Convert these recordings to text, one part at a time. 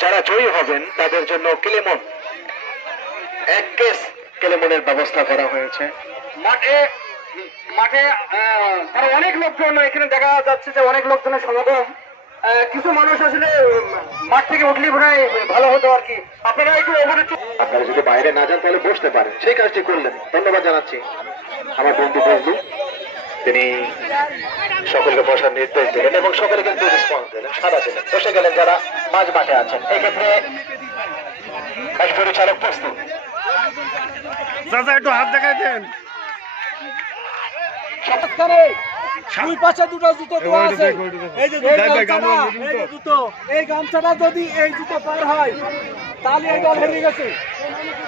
যারা জয়ী হবেন, তাদের জন্য কেলেমন। এক কেস কেলেমনের ব্যবস্থা করা হয়েছে। মাঠে মাঠে অনেক লোকজন এখানে দেখা যাচ্ছে যে অনেক লোকজনের সমাগম। কিছু মানুষ আসলে মাঠ থেকে উঠলে হয় ভালো হতো আর কি। আপনারা একটু একটু আপনারা যদি বাইরে না যান, তাহলে বসতে পারেন। সেই কাজটি করলেন। ধন্যবাদ জানাচ্ছি। আমার বন্ধু বন্ধু তিনি সকলকে বসার নির্দেশ দিলেন এবং সকলে কিন্তু রেসপন্স দিলেন সারা দিলেন। বসে গেলেন যারা মাঝ মাঠে আছেন। এক্ষেত্রে এক পরিচালক প্রস্তুত। চাচা একটু হাত দেখাই দেন দুই পাশে দুটো জুতো দেওয়া আছে। এই যে এই গামছাটা, এই যে জুতো। এই গামছাটা যদি এই জুতো পার হয় তাহলে এই দল হেরে গেছে।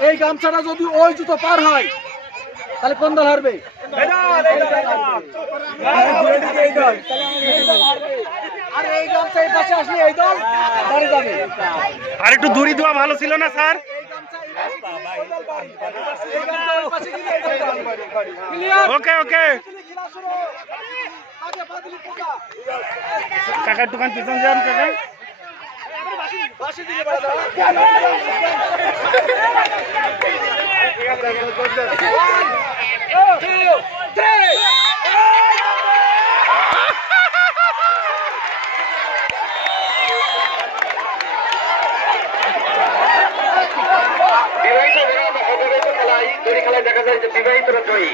এই গামছাটা যদি ওই জুতো পার হয় তাহলে কোন দল হারবে? দল, দল, দল। দল। আর দল একটু দূরি দেওয়া ভালো ছিল না স্যার দল দল? ওকে ওকে কাকার দোকান পিছন যান কাকা বাসি বিবাহিত খেলায় দেখা যায় যে বিবাহিতরা জয়ী।